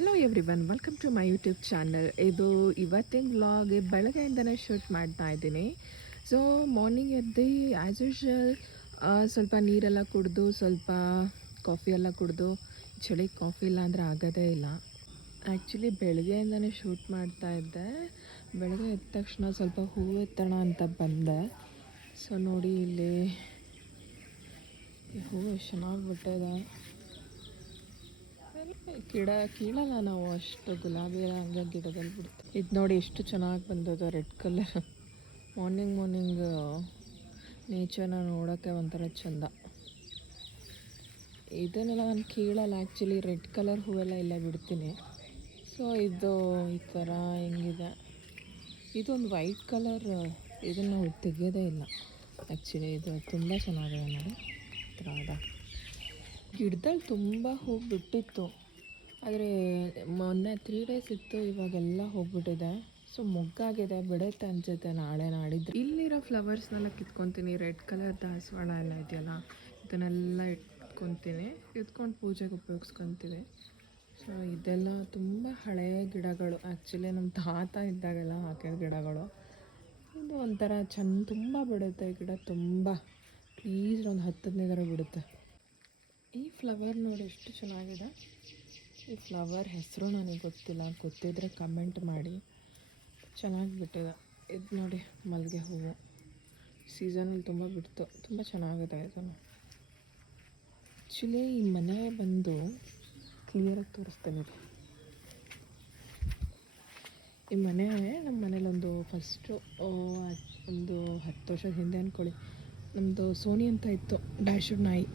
Hello everyone, welcome to my YouTube channel. ಇದು ಇವತ್ತಿನ vlog ಬೆಳಗ್ಗೆಯಿಂದನೇ ಶೂಟ್ ಮಾಡ್ತಾ ಇದ್ದೀನಿ. ಸೊ ಮಾರ್ನಿಂಗ್ ಎದ್ದು ಆ್ಯಸ್ ಯೂಶ್ವಲ್ ಸ್ವಲ್ಪ ನೀರೆಲ್ಲ ಕುಡಿದು, ಸ್ವಲ್ಪ ಕಾಫಿ ಎಲ್ಲ ಕುಡಿದು, ಚಳಿ ಕಾಫಿ ಇಲ್ಲ ಅಂದರೆ ಆಗೋದೇ ಇಲ್ಲ. ಆ್ಯಕ್ಚುಲಿ ಬೆಳಗ್ಗೆಯಿಂದನೇ ಶೂಟ್ ಮಾಡ್ತಾ ಇದ್ದೆ. ಬೆಳಗ್ಗೆ ಎದ್ದ ತಕ್ಷಣ ಸ್ವಲ್ಪ ಹೂವು ಎತ್ತೋಣ ಅಂತ ಬಂದೆ. ಸೊ ನೋಡಿ, ಇಲ್ಲಿ ಈ ಹೂವು ಎಷ್ಟು ಚೆನ್ನಾಗಿ ಬಿಟ್ಟಿದೆ. ಕೀಳಲ್ಲ ನಾವು, ಅಷ್ಟು ಗುಲಾಬಿ ಎಲ್ಲ ಹಂಗೆ ಗಿಡದಲ್ಲಿ ಬಿಡುತ್ತೆ. ಇದು ನೋಡಿ ಎಷ್ಟು ಚೆನ್ನಾಗಿ ಬಂದದ ರೆಡ್ ಕಲರ್. ಮಾರ್ನಿಂಗ್ ನೇಚರ್ನ ನೋಡೋಕ್ಕೆ ಒಂಥರ ಚೆಂದ. ಇದನ್ನೆಲ್ಲ ನಾನು ಕೀಳಲ್ಲ, ಆ್ಯಕ್ಚುಲಿ ರೆಡ್ ಕಲರ್ ಹೂವೆಲ್ಲ ಇಲ್ಲ ಬಿಡ್ತೀನಿ. ಸೊ ಇದು ಈ ಥರ ಹೆಂಗಿದೆ, ಇದೊಂದು ವೈಟ್ ಕಲರ್, ಇದನ್ನು ನಾವು ತೆಗೆಯೋದೇ ಇಲ್ಲ. ಆ್ಯಕ್ಚುಲಿ ಇದು ತುಂಬ ಚೆನ್ನಾಗಿದೆ ನೋಡಿ. ಈ ಥರ ಅದ ಗಿಡದಲ್ಲಿ ತುಂಬ ಹೂ ಬಿಟ್ಟಿತ್ತು, ಆದರೆ ಮೊನ್ನೆ 3 days ಇತ್ತು, ಇವಾಗೆಲ್ಲ ಹೋಗ್ಬಿಟ್ಟಿದೆ. ಸೊ ಮೊಗ್ಗಾಗಿದೆ, ಬಿಡುತ್ತೆ ಅನ್ಸುತ್ತೆ ನಾಳೆ ನಾಡಿದ್ದು. ಇಲ್ಲಿರೋ ಫ್ಲವರ್ಸ್ನೆಲ್ಲ ಕಿತ್ಕೊತೀನಿ. ರೆಡ್ ಕಲರ್ ದಾಸವಾಳ ಎಲ್ಲ ಇದೆಯಲ್ಲ, ಇದನ್ನೆಲ್ಲ ಇಟ್ಕೊತೀನಿ, ಇಟ್ಕೊಂಡು ಪೂಜೆಗೆ ಉಪಯೋಗಿಸ್ಕೊತೀವಿ. ಸೊ ಇದೆಲ್ಲ ತುಂಬ ಹಳೆಯ ಗಿಡಗಳು, ಆ್ಯಕ್ಚುಲಿ ನಮ್ಮ ತಾತ ಇದ್ದಾಗೆಲ್ಲ ಹಾಕಿದ ಗಿಡಗಳು. ಇದು ಒಂಥರ ತುಂಬ ಬಿಡುತ್ತೆ ಗಿಡ, ತುಂಬ ಪ್ಲೀಸ್ ಒಂದು 10-15 ಬಿಡುತ್ತೆ. ಈ ಫ್ಲವರ್ ನೋಡಿ ಎಷ್ಟು ಚೆನ್ನಾಗಿದೆ. ಈ ಫ್ಲವರ್ ಹೆಸರು ನನಗೆ ಗೊತ್ತಿಲ್ಲ, ಗೊತ್ತಿದ್ದರೆ ಕಮೆಂಟ್ ಮಾಡಿ. ಚೆನ್ನಾಗಿ ಬಿಟ್ಟಿದೆ. ಇದು ನೋಡಿ ಮಲ್ಲಿಗೆ ಹೂವು, ಸೀಸನಲ್ಲಿ ತುಂಬ ಬಿಡ್ತು, ತುಂಬ ಚೆನ್ನಾಗಿದೆ ಇದನ್ನು. ಆ್ಯಕ್ಚುಲಿ ಈ ಮನೆ ಬಂದು ಕ್ಲಿಯರಾಗಿ ತೋರಿಸ್ತೇನೆ. ಈ ಮನೆ ನಮ್ಮ ಮನೇಲೊಂದು ಫಸ್ಟು ಒಂದು 10 ವರ್ಷದ ಹಿಂದೆ ಅಂದ್ಕೊಳ್ಳಿ, ನಮ್ಮದು ಸೋನಿ ಅಂತ ಇತ್ತು, ಡ್ಯಾಶುಡ್ ನಾಯಿ.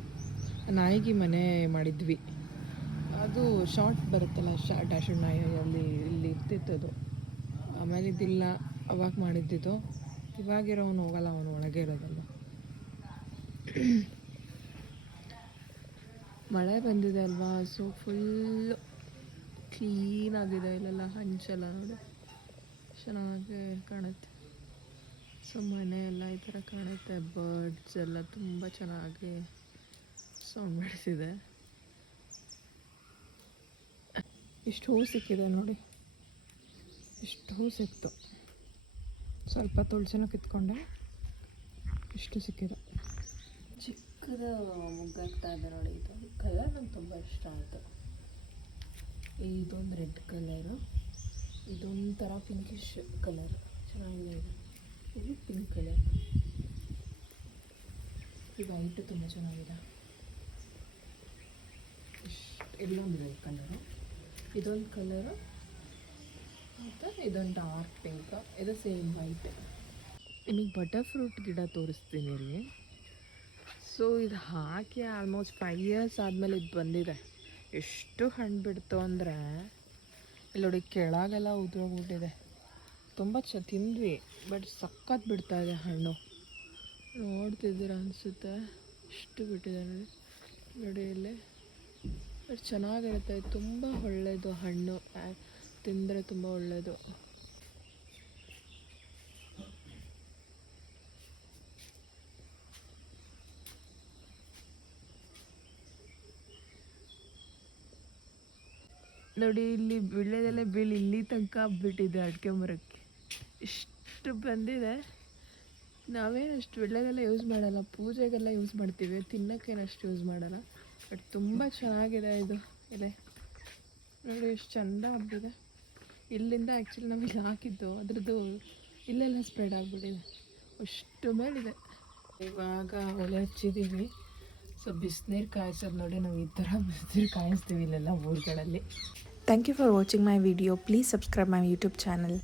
ನಾಯಿಗೆ ಮನೆ ಮಾಡಿದ್ವಿ. ಅದು ಶಾರ್ಟ್ ಬರುತ್ತಲ್ಲ, ಡ್ಯಾಶುಡ್ ನಾಯಿ, ಇಲ್ಲಿ ಇರ್ತಿತ್ತು ಅದು. ಆಮೇಲೆ ಇದಿಲ್ಲ, ಅವಾಗ ಮಾಡಿದ್ದಿದ್ದು. ಇವಾಗಿರೋನು ಹೋಗಲ್ಲ, ಅವನು ಒಳಗೆ ಇರೋದಲ್ಲ. ಮಳೆ ಬಂದಿದೆ ಅಲ್ವಾ, ಸೊ ಫುಲ್ಲು ಕ್ಲೀನಾಗಿದೆ. ಇಲ್ಲೆಲ್ಲ ಹಂಚೆಲ್ಲ ನೋಡಿ ಚೆನ್ನಾಗಿ ಕಾಣುತ್ತೆ. ಸೊ ಮನೆ ಎಲ್ಲ ಈ ಥರ ಕಾಣುತ್ತೆ. ಬರ್ಡ್ಸ್ ಎಲ್ಲ ತುಂಬ ಚೆನ್ನಾಗಿ ಸೌಂಡ್ ಮಾಡಿಸಿದೆ. ಇಷ್ಟು ಹೂ ಸಿಕ್ಕಿದೆ ನೋಡಿ, ಇಷ್ಟು ಹೂ ಸಿಕ್ತು. ಸ್ವಲ್ಪ ತುಳಸಿನ ಕಿತ್ಕೊಂಡೆ, ಇಷ್ಟು ಸಿಕ್ಕಿದೆ. ಚಿಕ್ಕದ ಮುಗ್ಗಾಗ್ತಾ ಇದೆ ನೋಡಿ. ಇದು ಕಲರ್ ನಂಗೆ ತುಂಬ ಇಷ್ಟ ಆಯಿತು. ಇದೊಂದು ರೆಡ್ ಕಲರು, ಇದೊಂಥರ ಪಿಂಕಿಶ್ ಕಲರ್, ಚೆನ್ನಾಗಿದೆ. ಇದು ಪಿಂಕ್ ಕಲರ್, ಈ ವೈಟ್ ತುಂಬ ಚೆನ್ನಾಗಿದೆ. ಇಲ್ಲೊಂದು ರೆಡ್ ಕಲರು, ಇದೊಂದು ಕಲರು, ಮತ್ತು ಇದೊಂದು ಡಾರ್ಕ್ ಪಿಂಕ್, ಇದು ಸೇಮ್ ವೈಟ್. ನಿಮಗೆ ಬಟರ್ ಫ್ರೂಟ್ ಗಿಡ ತೋರಿಸ್ತೀನಿ ಇಲ್ಲಿ. ಸೊ ಇದು ಹಾಕಿ ಆಲ್ಮೋಸ್ಟ್ 5 years ಆದಮೇಲೆ ಇದು ಬಂದಿದೆ. ಎಷ್ಟು ಹಣ್ಣು ಬಿಡ್ತು ಅಂದರೆ, ಇಲ್ಲಿ ನೋಡಿ ಕೆಳಗೆಲ್ಲ ಉದುರೋಗ್ಬಿಟ್ಟಿದೆ. ತುಂಬ ತಿಂದ್ವಿ, ಬಟ್ ಸಖತ್ ಬಿಡ್ತಾ ಇದೆ ಹಣ್ಣು. ನೋಡ್ತಿದ್ದೀರ ಅನಿಸುತ್ತೆ, ಎಷ್ಟು ಬಿಟ್ಟಿದೆ ನೋಡಿ. ನೋಡಿ ಇಲ್ಲಿ ಎಷ್ಟು ಚೆನ್ನಾಗಿರುತ್ತೆ. ತುಂಬ ಒಳ್ಳೆಯದು ಹಣ್ಣು, ತಿಂದರೆ ತುಂಬ ಒಳ್ಳೆಯದು. ನೋಡಿ ಇಲ್ಲಿ ವೀಳ್ಯದೆಲೆ ಇಲ್ಲಿ ತನಕ ಬಿಟ್ಟಿದೆ ಅಡಿಕೆ ಮರಕ್ಕೆ. ಇಷ್ಟು ಬಂದಿದೆ. ನಾವೇನಷ್ಟು ವೀಳ್ಯದೆಲೆ ಯೂಸ್ ಮಾಡಲ್ಲ, ಪೂಜೆಗೆಲ್ಲ ಯೂಸ್ ಮಾಡ್ತೀವಿ, ತಿನ್ನೋಕ್ಕೇನಷ್ಟು ಯೂಸ್ ಮಾಡಲ್ಲ. ಬಟ್ ತುಂಬ ಚೆನ್ನಾಗಿದೆ ಇದು ಎಲೆ. ನೋಡಿ ಎಷ್ಟು ಚೆಂದ ಹಬ್ಬಿದೆ. ಇಲ್ಲಿಂದ ಆ್ಯಕ್ಚುಲಿ ನಾವು ಇಲ್ಲಿ ಹಾಕಿದ್ದು, ಅದ್ರದ್ದು ಇಲ್ಲೆಲ್ಲ ಸ್ಪ್ರೆಡ್ ಆಗಿಬಿಟ್ಟಿದೆ, ಅಷ್ಟು ಮೇಲಿದೆ. ಇವಾಗ ಒಲೆ ಹಚ್ಚಿದ್ದೀವಿ. ಸೊ ಬಿಸಿನೀರು ಕಾಯಿಸೋದು ನೋಡಿ, ನಾವು ಈ ಥರ ಬಿಸಿನೀರು ಕಾಯಿಸ್ತೀವಿ ಇಲ್ಲೆಲ್ಲ ಊರುಗಳಲ್ಲಿ. Thank you for watching my video. Please subscribe my YouTube channel.